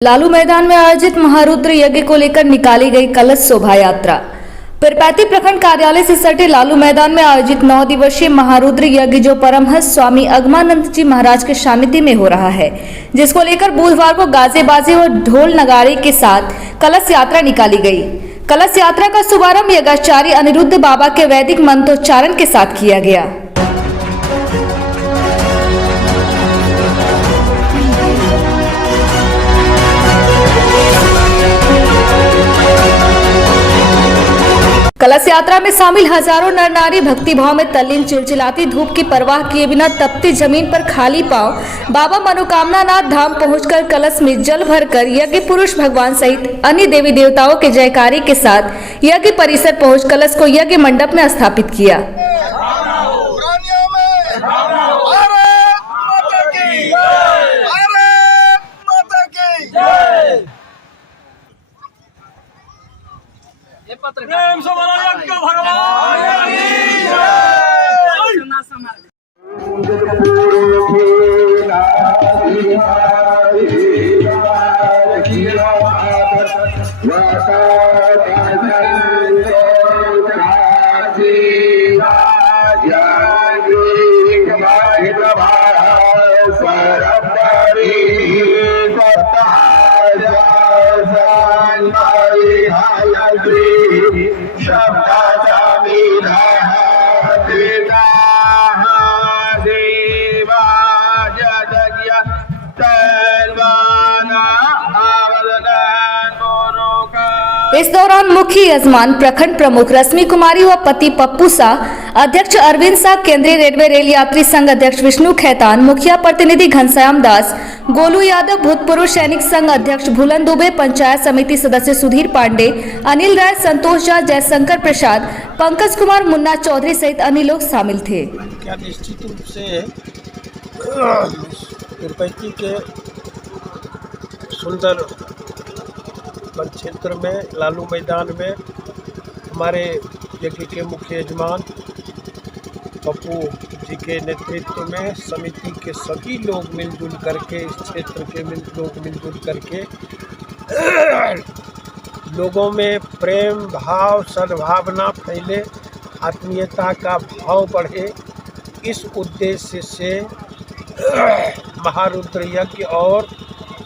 लालू मैदान में आयोजित महारुद्र यज्ञ को लेकर निकाली गई कलश शोभा यात्रा। पीरपैंती प्रखंड कार्यालय से सटे लालू मैदान में आयोजित 9 दिवसीय महारुद्र यज्ञ जो परमहंस स्वामी अगमानंद जी महाराज के सानिध्य में हो रहा है, जिसको लेकर बुधवार को गाजे बाजे और ढोल नगाड़े के साथ कलश यात्रा निकाली गई। कलश यात्रा का शुभारंभ यज्ञाचार्य अनिरुद्ध बाबा के वैदिक मंत्रोच्चारण के साथ किया गया। कलश यात्रा में शामिल हजारों नर नारी भक्तिभाव में तल्लीन, चिलचिलाती धूप की परवाह किए बिना तपती जमीन पर खाली पांव बाबा मनोकामना नाथ धाम पहुंचकर कलश में जल भरकर यज्ञ पुरुष भगवान सहित अन्य देवी देवताओं के जयकारी के साथ यज्ञ परिसर पहुंच कलश को यज्ञ मंडप में स्थापित किया। प्रेम से बोलो यज्ञ भगवान की जय। इस दौरान मुख्य यजमान प्रखंड प्रमुख रश्मि कुमारी व पति पप्पू शाह, अध्यक्ष अरविंद शाह, केंद्रीय रेलवे रेल यात्री संघ अध्यक्ष विष्णु खैतान, मुखिया प्रतिनिधि घनश्याम दास, गोलू यादव, भूतपूर्व सैनिक संघ अध्यक्ष भूलन दुबे, पंचायत समिति सदस्य सुधीर पांडे, अनिल राय, संतोष झा, जयशंकर प्रसाद, पंकज कुमार, मुन्ना चौधरी सहित अन्य लोग शामिल थे। क्या निश्चित रूप से पीरपैंती के सुंदर वन क्षेत्र में लालू मैदान में हमारे यज्ञ के मुख्य यजमान पप्पू जी के नेतृत्व में समिति के सभी लोग मिलजुल करके, इस क्षेत्र के लोग मिलजुल करके लोगों में प्रेम भाव, सद्भावना फैले, आत्मीयता का भाव बढ़े, इस उद्देश्य से महारुद्र यज्ञ और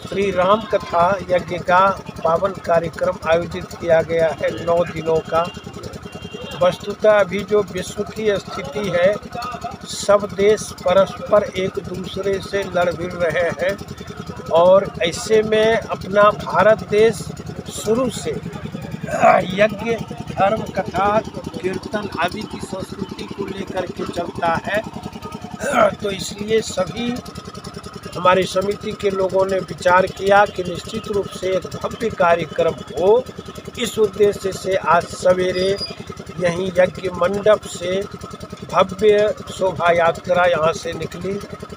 श्री राम कथा यज्ञ का पावन कार्यक्रम आयोजित किया गया है 9 दिनों का। वस्तुतः अभी जो विश्व की स्थिति है, सब देश परस्पर एक दूसरे से लड़ भिड़ रहे हैं और ऐसे में अपना भारत देश शुरू से यज्ञ, धर्म, कथा, कीर्तन आदि की संस्कृति को लेकर के चलता है। तो इसलिए सभी हमारी समिति के लोगों ने विचार किया कि निश्चित रूप से एक भव्य कार्यक्रम हो। इस उद्देश्य से आज सवेरे यहीं यज्ञ मंडप से भव्य शोभा यात्रा यहाँ से निकली।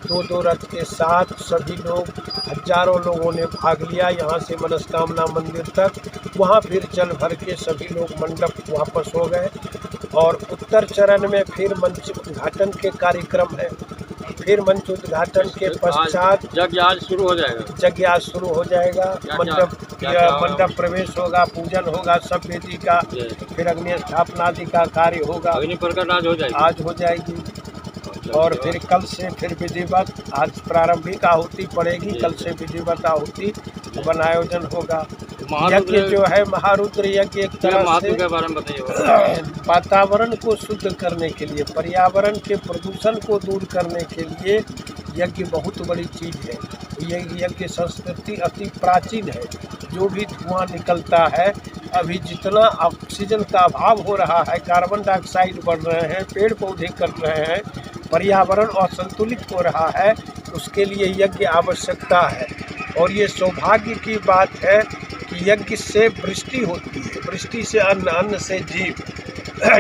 2 रथ के साथ सभी लोग, हजारों लोगों ने भाग लिया यहाँ से मनस्कामना मंदिर तक। वहाँ फिर जल भर के सभी लोग मंडप वापस हो गए और उत्तर चरण में फिर मंच उद्घाटन के कार्यक्रम है। फिर मंच उद्घाटन के पश्चात यज्ञ आज शुरू हो जाएगा। यज्ञ आज शुरू हो जाएगा। मंडप प्रवेश होगा, पूजन होगा सब वेदी का, फिर अग्नि स्थापना आदि का कार्य होगा। अग्नि प्रकट आज हो जाएगी। और फिर कल से फिर विधिवत, आज प्रारंभिक आहुति पड़ेगी, कल से विधिवत आहुति वन आयोजन होगा। यज्ञ जो है महारुद्र यज्ञ एक तरह से के बारे में बताइए। वातावरण को शुद्ध करने के लिए, पर्यावरण के प्रदूषण को दूर करने के लिए यज्ञ बहुत बड़ी चीज़ है। ये यज्ञ संस्कृति अति प्राचीन है। जो भी धुआं निकलता है, अभी जितना ऑक्सीजन का अभाव हो रहा है, कार्बन डाइऑक्साइड बढ़ रहे हैं, पेड़ पौधे कट रहे हैं, पर्यावरण असंतुलित हो रहा है, उसके लिए यज्ञ आवश्यकता है। और ये सौभाग्य की बात है कि यज्ञ से वृष्टि होती है, वृष्टि से अन्न, अन्न से जीव।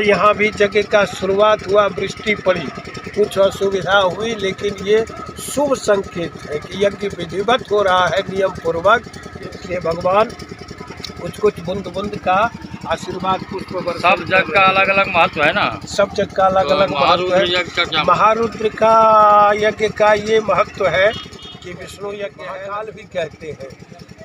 यहाँ भी यज्ञ का शुरुआत हुआ, वृष्टि पड़ी, कुछ असुविधा हुई, लेकिन ये शुभ संकेत है कि यज्ञ विधिवत हो रहा है नियम पूर्वक। इसलिए भगवान कुछ बूंद बूंद का आशीर्वाद पुष्प वर्षा। सब जग का अलग अलग महत्व है ना, सब जग का अलग अलग महत्व है। महारुद्र का यज्ञ का ये महत्व है कि विष्णु यज्ञ काल भी कहते हैं।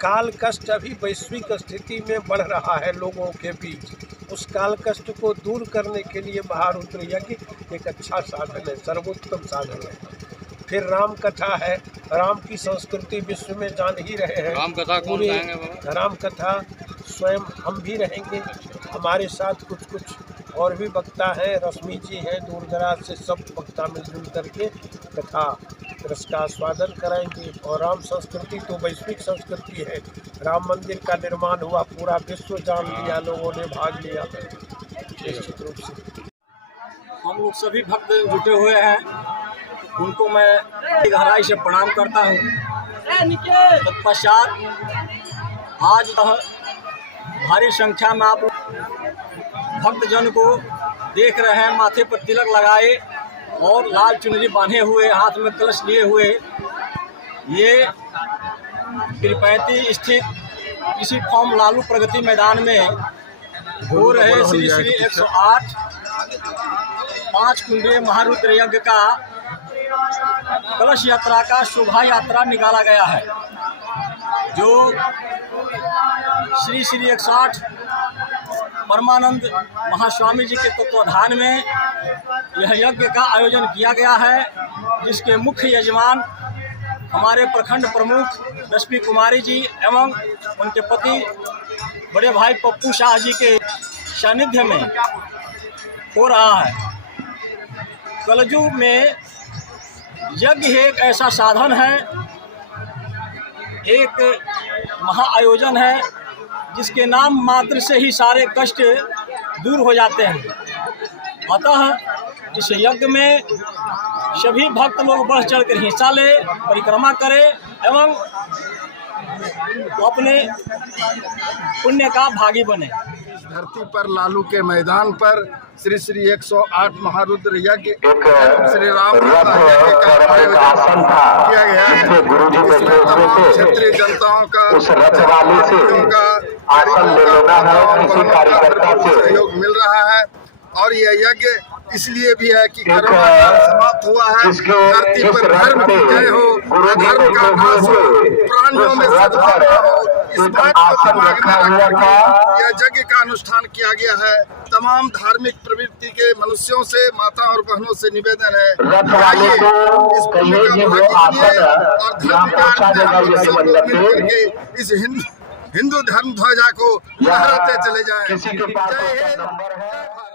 काल कष्ट अभी वैश्विक स्थिति में बढ़ रहा है लोगों के बीच। उस काल कष्ट को दूर करने के लिए महारुद्र यज्ञ एक अच्छा साधन है, सर्वोत्तम साधन है। फिर राम कथा है। राम की संस्कृति विश्व में जान ही रहे हैं। राम कथा कौन गाएंगे बाबा? राम कथा स्वयं हम भी रहेंगे, हमारे साथ कुछ और भी वक्ता हैं, रश्मि जी हैं, दूर दराज से सब वक्ता मिलजुल करके कथा रस का आस्वादन कराएंगे। और राम संस्कृति तो वैश्विक संस्कृति है। राम मंदिर का निर्माण हुआ, पूरा विश्व जान लिया, लोगों ने भाग लिया निश्चित रूप से। हम लोग सभी भक्त जुटे हुए हैं, उनको मैं गहराई से प्रणाम करता हूँ। तत्पश्चात आज भारी संख्या में आप भक्तजन को देख रहे हैं, माथे पर तिलक लगाए और लाल चुनरी बांधे हुए, हाथ में कलश लिए हुए। ये तिरुपति स्थित किसी फॉर्म लालू प्रगति मैदान में हो रहे श्री श्री 108 5 कुंडीय महारुद्र यज्ञ का कलश यात्रा का शोभा यात्रा निकाला गया है, जो श्री श्री 108 परमानंद महास्वामी जी के तत्वाधान में यह यज्ञ का आयोजन किया गया है, जिसके मुख्य यजमान हमारे प्रखंड प्रमुख रश्मि कुमारी जी एवं उनके पति बड़े भाई पप्पू शाह जी के सानिध्य में हो रहा है। कलयुग में यज्ञ एक ऐसा साधन है, एक महाआयोजन है, जिसके नाम मात्र से ही सारे कष्ट दूर हो जाते हैं। अतः इस यज्ञ में सभी भक्त लोग बढ़ चढ़ कर हिस्सा ले, परिक्रमा करें एवं अपने पुण्य का भागी बने। धरती पर लालू के मैदान पर श्री श्री 108 महारुद्र यज्ञ श्री राम यज्ञ का आयोजन किया गया है। इसमें तमाम क्षेत्रीय जनताओं का सहयोग मिल रहा है और यह यज्ञ इसलिए भी है कि कोरोना काल समाप्त हुआ है, धरती पर धर्म की जय हो, अधर्म का नाश हो, प्राणियों में सद्भावना हो, इस बात को दिमाग में रख करके यह यज्ञ का अनुष्ठान किया गया है। तमाम धार्मिक प्रवृत्ति के मनुष्यों से, माता और बहनों से निवेदन है, आइए इस पुण्य का भागी बनिए और धर्म कार्य में हम लोग सब लोग मिल करके इस हिंदू धर्म ध्वजा को लहराते चले जाएं। जय हिंद, जय भारत।